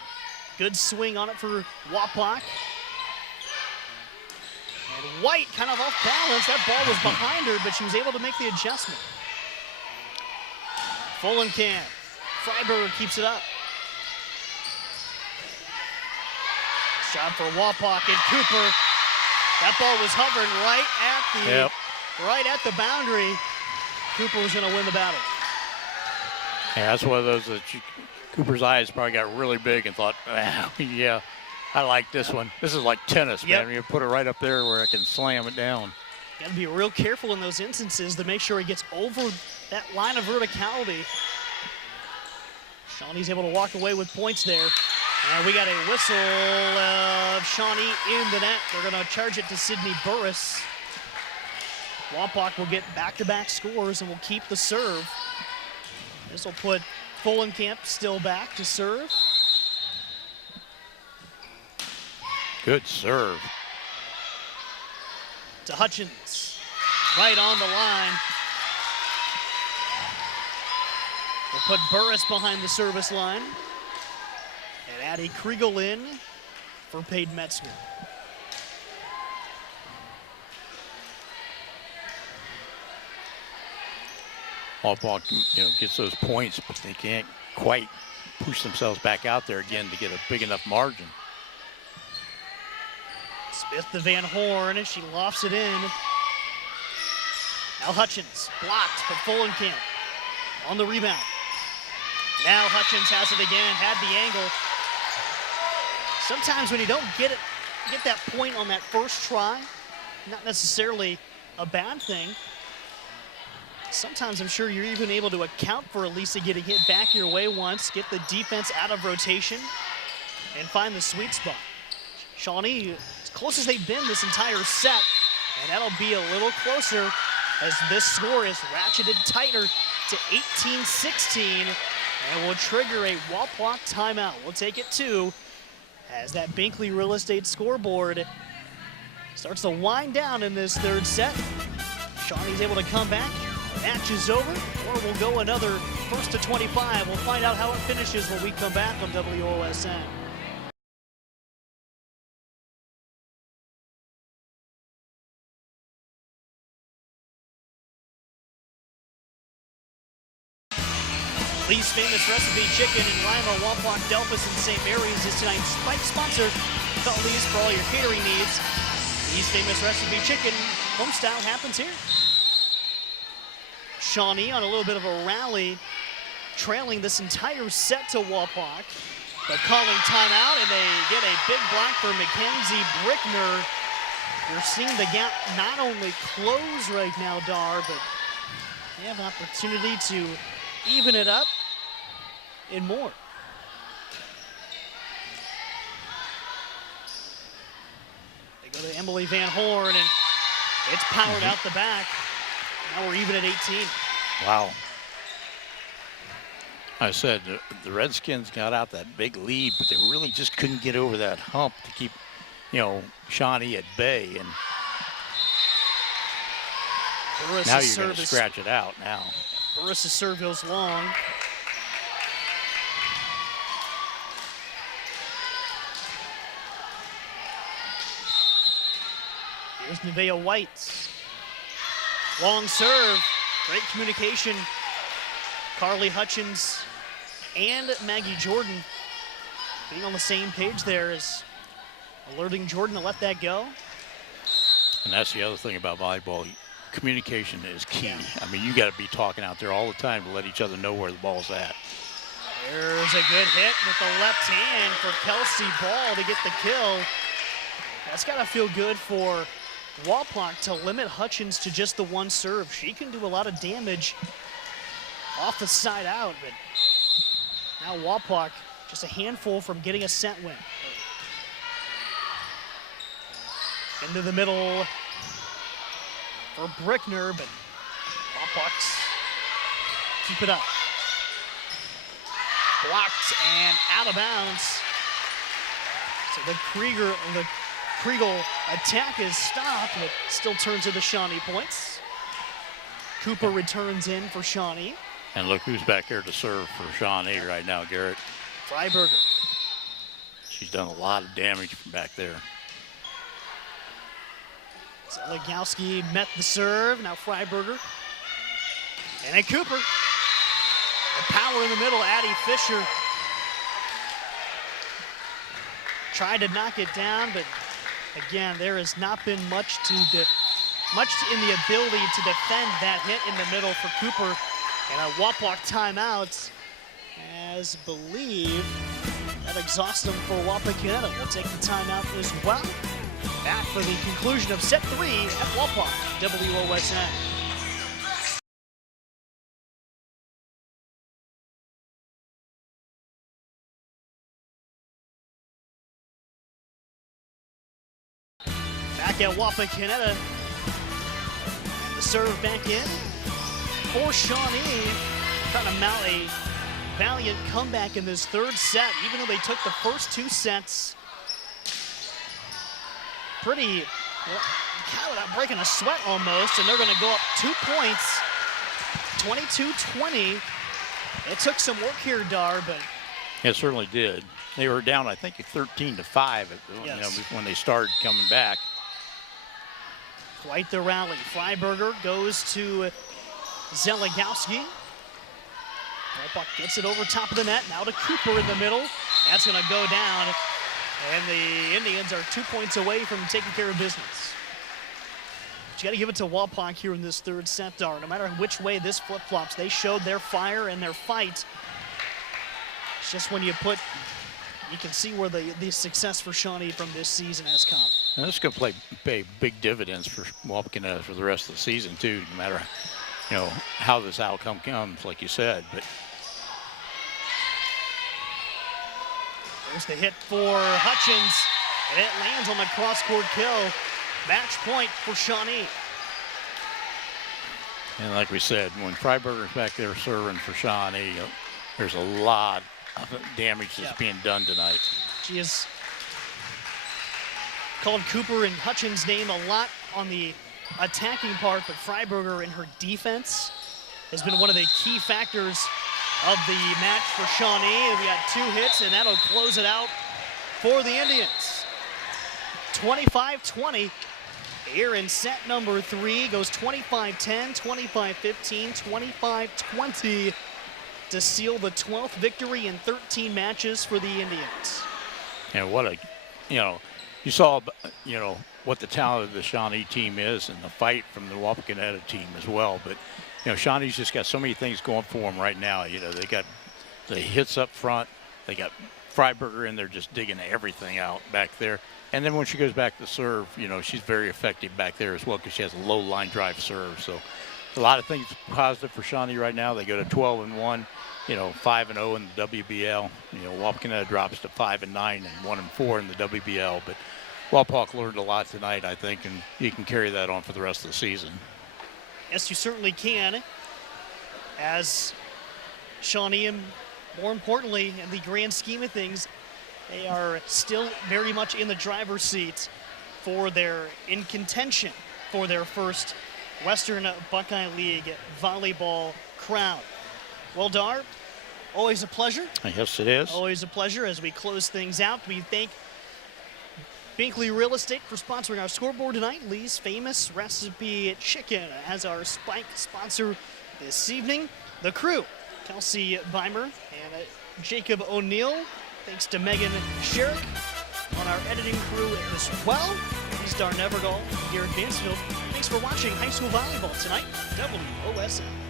good swing on it for Wapak. And White kind of off balance. That ball was behind her, but she was able to make the adjustment. Follenkamp. Freiberger keeps it up. Shot for Wapak and Cooper. That ball was hovering right at the boundary. Cooper was going to win the battle. Yeah, that's one of those that Cooper's eyes probably got really big and thought, yeah, I like this one. This is like tennis, man. You put it right up there where I can slam it down. Got to be real careful in those instances to make sure he gets over that line of verticality. Shawnee's able to walk away with points there. And we got a whistle of Shawnee in the net. They're going to charge it to Sydney Burris. Wapak will get back-to-back scores and will keep the serve. This will put Follenkamp still back to serve. Good serve. To Hutchins, right on the line. We'll put Burris behind the service line. And Addie Kriegel in for Peyton Metzger. Wapak, gets those points, but they can't quite push themselves back out there again to get a big enough margin. Smith to Van Horn, and she lofts it in. Now Hutchins, blocked, but Follenkamp on the rebound. Now Hutchins has it again, had the angle. Sometimes when you don't get that point on that first try, not necessarily a bad thing. Sometimes I'm sure you're even able to account for at least getting hit back your way once, get the defense out of rotation, and find the sweet spot. Shawnee, as close as they've been this entire set, and that'll be a little closer as this score is ratcheted tighter to 18-16, and will trigger a Wapak timeout. We'll take it two as that Binkley Real Estate scoreboard starts to wind down in this third set. Shawnee's able to come back. Match is over, or we'll go another first to 25. We'll find out how it finishes when we come back on WOSN. Lee's Famous Recipe Chicken in Lima, Wapak, Delphus, and St. Mary's is tonight's fight sponsor. Call Lee's for all your catering needs. Lee's Famous Recipe Chicken, homestyle happens here. Shawnee on a little bit of a rally, trailing this entire set to Wapak, but calling timeout, and they get a big block for Mackenzie Brickner. You're seeing the gap not only close right now, Dar, but they have an opportunity to even it up and more. They go to Emily Van Horn, and it's powered out the back. Now we're even at 18. Wow. I said the Redskins got out that big lead, but they really just couldn't get over that hump to keep, Shawnee at bay. And Burris' now you're going to scratch it out now. Burris' serve goes long. Here's Nevaeh White. Long serve, great communication. Carly Hutchins and Maggie Jordan being on the same page there is alerting Jordan to let that go. And that's the other thing about volleyball. Communication is key. I mean, you got to be talking out there all the time to let each other know where the ball's at. There's a good hit with the left hand for Kelsey Ball to get the kill. That's got to feel good for Wapak to limit Hutchins to just the one serve. She can do a lot of damage off the side out, but now Wapak just a handful from getting a set win. Into the middle for Brickner, but Wapak's keep it up. Blocked and out of bounds. So the Kriegel attack is stopped, but still turns into Shawnee points. Cooper returns in for Shawnee. And look who's back there to serve for Shawnee right now, Garrett. Freiberger. She's done a lot of damage from back there. Zeligowski met the serve, now Freiberger. And then Cooper. The power in the middle, Addie Fisher. Tried to knock it down, but again, there has not been much in the ability to defend that hit in the middle for Cooper. And a Wapak timeout, as believe that exhausts them for Wapakoneta. We'll take the timeout as well. Back for the conclusion of set 3 at Wapak, WOSN. Back at Wapakoneta. The serve back in for Shawnee. Trying to mount a valiant comeback in this third set, even though they took the first 2 sets pretty, kind of without breaking a sweat almost, and they're going to go up 2 points, 22-20. It took some work here, Dar, but it certainly did. They were down, I think, 13-5 when they started coming back. Quite the rally. Freiberger goes to Zeligowski. Wapak gets it over top of the net. Now to Cooper in the middle. That's going to go down. And the Indians are 2 points away from taking care of business. But you got to give it to Wapak here in this third set, Dar. No matter which way this flip-flops, they showed their fire and their fight. It's just when you can see where the success for Shawnee from this season has come. And this is going to pay big dividends for Wapakoneta for the rest of the season, too, no matter how this outcome comes, like you said. But there's the hit for Hutchins, and it lands on the cross-court kill. Match point for Shawnee. And like we said, when Freiberger's back there serving for Shawnee, there's a lot of damage that's being done tonight. She has called Cooper and Hutchins' name a lot on the attacking part, but Freiberger in her defense has been one of the key factors of the match for Shawnee. We got 2 hits, and that'll close it out for the Indians. 25-20 here in set number 3. Goes 25-10, 25-15, 25-20 to seal the 12th victory in 13 matches for the Indians. And what you saw, what the talent of the Shawnee team is, and the fight from the Wapakoneta team as well. But Shawnee's just got so many things going for them right now. They got the hits up front. They got Freiberger in there just digging everything out back there. And then when she goes back to serve, she's very effective back there as well because she has a low line drive serve. So a lot of things positive for Shawnee right now. They go to 12-1, 5-0 in the WBL. Wapakoneta drops to 5-9 and 1-4 in the WBL. But Wapak learned a lot tonight, I think, and you can carry that on for the rest of the season. Yes, you certainly can. As Shawnee, and more importantly, in the grand scheme of things, they are still very much in the driver's seat in contention for their first Western Buckeye League volleyball crown. Well, Dar, always a pleasure. Yes, it is. Always a pleasure. As we close things out, we thank Binkley Real Estate for sponsoring our scoreboard tonight. Lee's Famous Recipe Chicken as our spike sponsor this evening. The crew, Kelsey Weimer and Jacob O'Neill, Thanks to Megan Sherrick on our editing crew as well. He's Darn Evergall here in Mansfield. Thanks for watching high school volleyball tonight, WOSN.